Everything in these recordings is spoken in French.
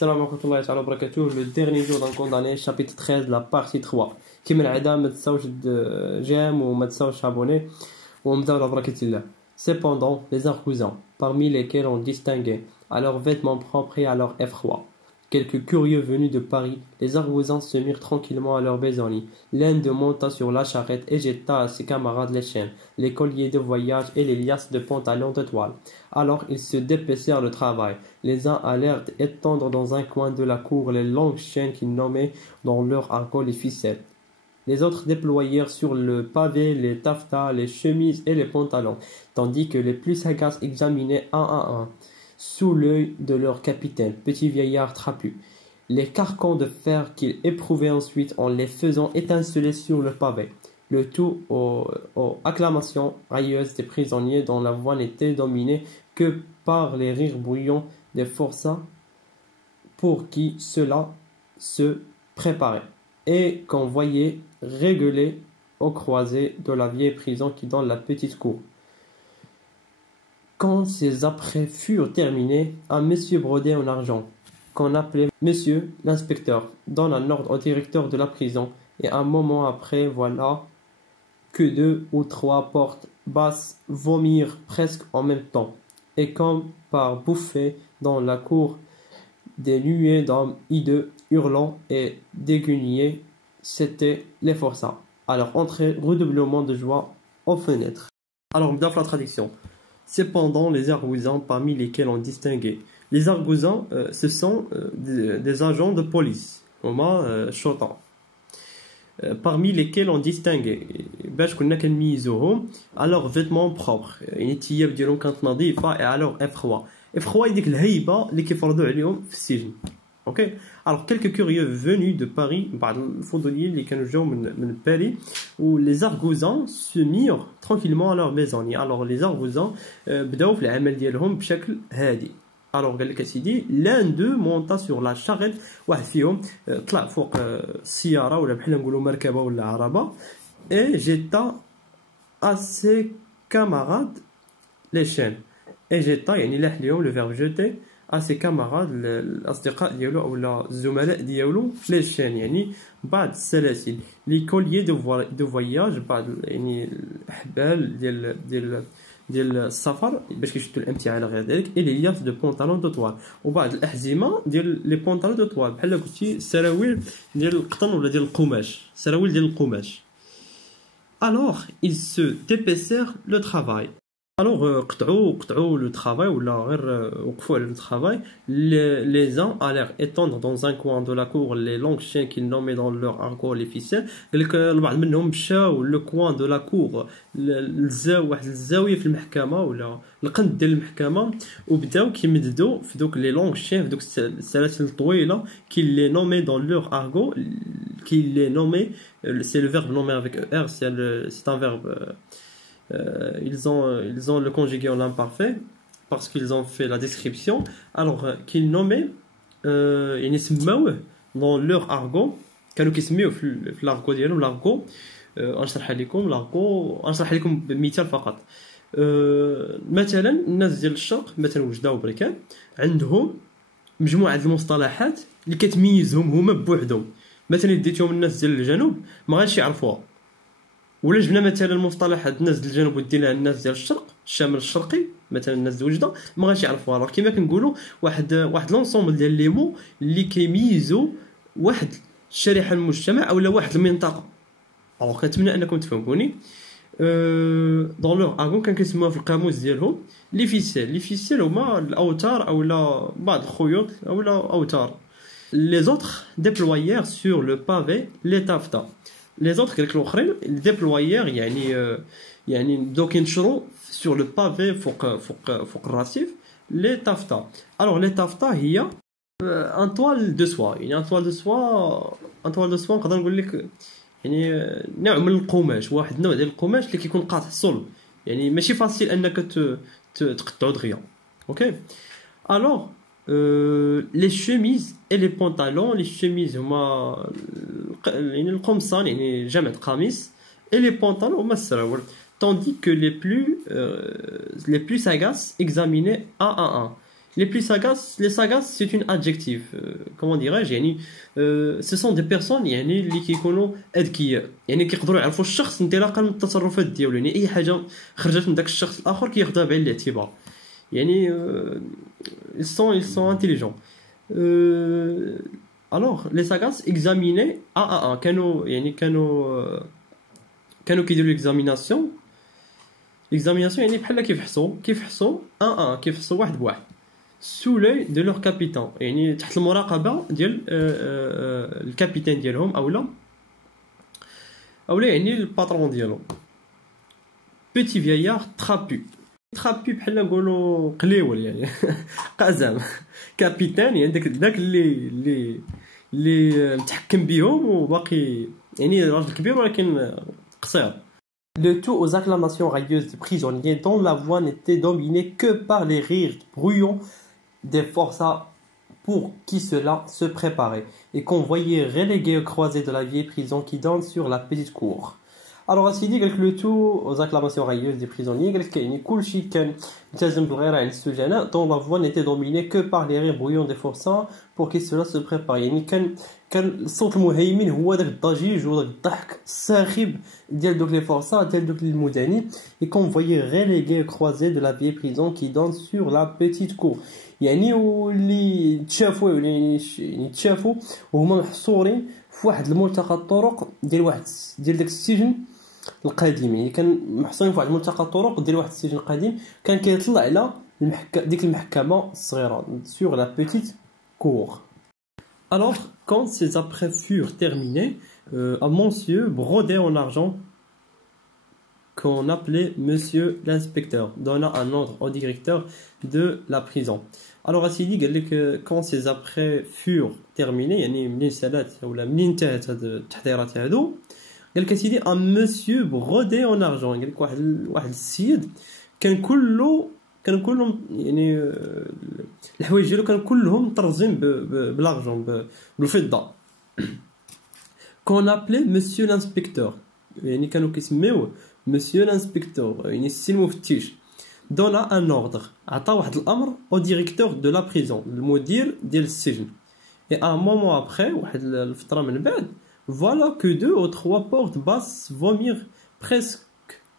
Salam alaikum wa barakatuh, le dernier jour d'un condamné, chapitre 13, la partie 3. كما العادة ما تنساوش جيم وما تنساوش abonner ونبداو على بركة الله. Cependant, les argousins, parmi lesquels on distinguait à leurs vêtements propres et à leur effroi quelques curieux venus de Paris, les argousins se mirent tranquillement à leur besogne. L'un d'eux monta sur la charrette et jeta à ses camarades les chaînes, les colliers de voyage et les liasses de pantalons de toile. Alors ils se dépêchèrent le travail. Les uns allèrent étendre dans un coin de la cour les longues chaînes qu'ils nommaient dans leur argot les ficelles. Les autres déployèrent sur le pavé les taffetas, les chemises et les pantalons, tandis que les plus sagaces examinaient un à un, sous l'œil de leur capitaine, petit vieillard trapu, les carcans de fer qu'il éprouvait ensuite en les faisant étinceler sur le pavé. Le tout aux acclamations railleuses des prisonniers dont la voix n'était dominée que par les rires bruyants des forçats pour qui cela se préparait, et qu'on voyait réguler aux croisées de la vieille prison qui donne la petite cour. Quand ces apprêts furent terminés, un monsieur brodé en argent, qu'on appelait monsieur l'inspecteur, donne un ordre au directeur de la prison, et un moment après, voilà que 2 ou 3 portes basses vomirent presque en même temps, et comme par bouffées dans la cour, des nuées d'hommes hideux, hurlant et déguenillés, c'étaient les forçats. Alors entrée, redoublement de joie aux fenêtres. Alors, dans la traduction. Cependant, les argousins, parmi lesquels on distinguait. Les argousins, ce sont des agents de police, parmi lesquels on distinguait. باش كنا كنميزوهم à leurs vêtements propres. يعني الثياب ديالهم كانت نظيفة et à leur effroi. effroi ديك الهيبة اللي كيفرضوا عليهم في السجن. Ok. Alors quelques curieux venus de Paris, بعض الفضوليين اللي كانوا جاو من باريس, où les argousins se mirent tranquillement à leur besogne. Alors les argousins بداو في العمل ديالهم بشكل هادي. Alors قال لك سيدي, l'un d'eux monta sur la charrette, واحد فيهم طلع فوق السيارة ولا بحال نقولوا مركبة ولا عربة, et jeta à ses camarades les chaînes. Et jeta يعني لاح ليهم le verbe jeter à ses camarades الأصدقاء ديالو أو الزملاء ديالو les chaînes, يعني بعض السلاسل, les colliers de voyage, بعض يعني الأحبال ديال السفر باش كيشدوا الأمتعة على غير ذلك, et les liasses de pantalons de toile, وبعض الأحزمة ديال les pantalons de toile بحال قلتي السراويل ديال القطن ولا ديال القماش, سراويل ديال القماش. Alors ils se dépêchèrent le travail. Alors, قطعوا le travail, ou le travail. Les uns allèrent étendre dans un coin de la cour les longues chaînes qu'ils nommaient dans leur argot les ficelles. البعض منهم مشاو le coin de la cour, واحد الزاوية في المحكمة ولا القند ديال المحكمة, وبداو كيمددوا في دوك les longues chaînes, في دوك السلاسل الطويلة qu'ils les nommaient dans leur argot, qu'ils les nommaient, c'est le verbe nommer avec er, c'est un verbe. Ils ont le conjugué en imparfait parce qu'ils ont fait la description. Alors qu'ils nommaient يعني سماوه dans leur argot, كانوا كيسميوه في l'argot ديالهم. l'argot نشرح لكم بمثال فقط. مثلا الناس ديال الشرق, مثلا وجده وبركان, عندهم مجموعه المصطلحات اللي كتميزهم هما بوحدهم. مثلا ديتهم الناس ديال الجنوب ما غاديش يعرفوها, ولا جبنا مثلا مصطلحات الناس ديال الجنوب ودينا الناس ديال الشرق, الشمال الشرقي, مثلا الناس ديال وجده ما غاديش يعرفوها. راه كيما كنقولوا واحد لونسومبل ديال لي مو اللي كيميزوا واحد الشريحه من المجتمع اولا واحد المنطقه. الوغ كنتمنى انكم تفهموني. دون لور اغون كان كيسموها في القاموس ديالهم لي فيسيل هما الاوتار اولا بعض الخيوط اولا اوتار. Les autres déployèrent sur le pavé les taffetas. Les autres الاخرين déployèrent يعني بداو كينشروا sur le pavé فوق الرصيف les taffetas. Alors les taffetas هي un toile de soie, يعني un toile de soie نقدر نقول لك يعني نوع من القماش, واحد نوع ديال القماش اللي كيكون قاطع الصلب, يعني ماشي فاسيل انك تقطعو دغيا. اوكي. alors les chemises et les pantalons, les chemises هما يعني القمصان يعني جمع قميص, et les pantalons هما السراول, tandis que les plus sagaces examinaient un à un, Les plus sagaces, les sagaces c'est une adjectif. Comment dirais-je يعني ce sont des personnes يعني اللي كيكونوا اذكياء يعني كيقدروا يعرفوا الشخص انطلاقا من التصرفات ديالو يعني اي حاجه خرجت من داك الشخص الاخر كياخذوها بعين الاعتبار يعني ils sont intelligents. Alors les sagaces examinaient كانوا يعني كانوا كيديروا l'examination يعني بحال كيفحصوا كيفحصوا واحد بواحد sous l'œil de leur capitaine يعني تحت المراقبه ديال الكابيتان ديالهم اولا يعني الباترون ديالهم. Petit vieillard trapu بحال نقولوا قليول يعني قزم. كابيتان يعني داك اللي متحكم بيهم وباقي يعني راجل كبير ولكن قصير. Le tout aux acclamations railleuses des prisonniers dont la voix n'était dominée que par les rires bruyants des forçats pour qui cela se préparait et qu'on voyait relégués aux croisées de la vieille prison qui donne sur la petite cour. Alors Sidi قالك le tout aux acclamations railleuses des prisonniers قالك يعني كلشي كان ملتزم بالغيرة عند السجناء dont la voix n'était dominée que par les rires bruyants des forçats pour qui cela se préparait يعني كان الصوت المهيمن هو داك الضجيج وداك الضحك الساخب ديال دوك لي فورسا ديال دوك المدني et qu'on voyait relégués aux croisées de la vieille prison qui donne sur la petite cour يعني واللي تشافوا يعني تشافوا وهما محصورين في واحد الملتقى الطرق ديال داك السجن القديم يعني كان محصورين في واحد ملتقى الطرق ديال واحد السجن القديم كان كيطلع على ديك المحكمة الصغيرة sur la petite cour. Alors quand ces apprêts furent terminés un monsieur brodé en argent qu'on appelait monsieur l'inspecteur donna un ordre au directeur de la prison. Alors Assidi قال لك quand ces apprêts furent terminés يعني منين سالات ولا منين انتهت هاد التحضيرات هادو قال لك سيدي ان مسيو برودي اون ارجون قال لك واحد السيد كان كله يعني الحوايج ديالو كانوا كلهم مطرزين بالارجون بالفضه كون ابلي مسيو لانسبكتور يعني كانوا كيسميوه مسيو لانسبكتور يعني السي المفتش دونا ان اوردر عطى واحد الامر او ديريكتور دو لا بريزون المدير ديال السجن et un moment après واحد الفتره من بعد voilà que 2 ou 3 portes basses vomirent presque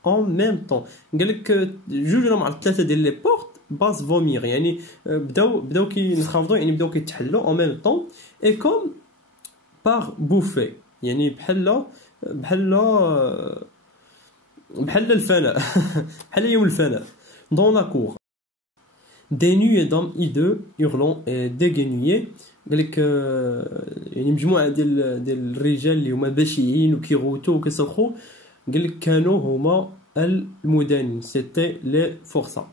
en même temps قال لك جوج ولا مع 3 ديال لي بورت باس فومير يعني بداو كينخفضوا يعني بداو كيتحلوا en même temps et comme par bouffée يعني بحال الفناء بحال يوم الفناء dans la cour des nuées d'hommes hideux hurlant et déguenillés قال لك يعني مجموعه ديال الرجال اللي هما بشعين وكيغوتوا وكيصرخوا قال لك كانوا هما المدنيين سيتي لي فورسا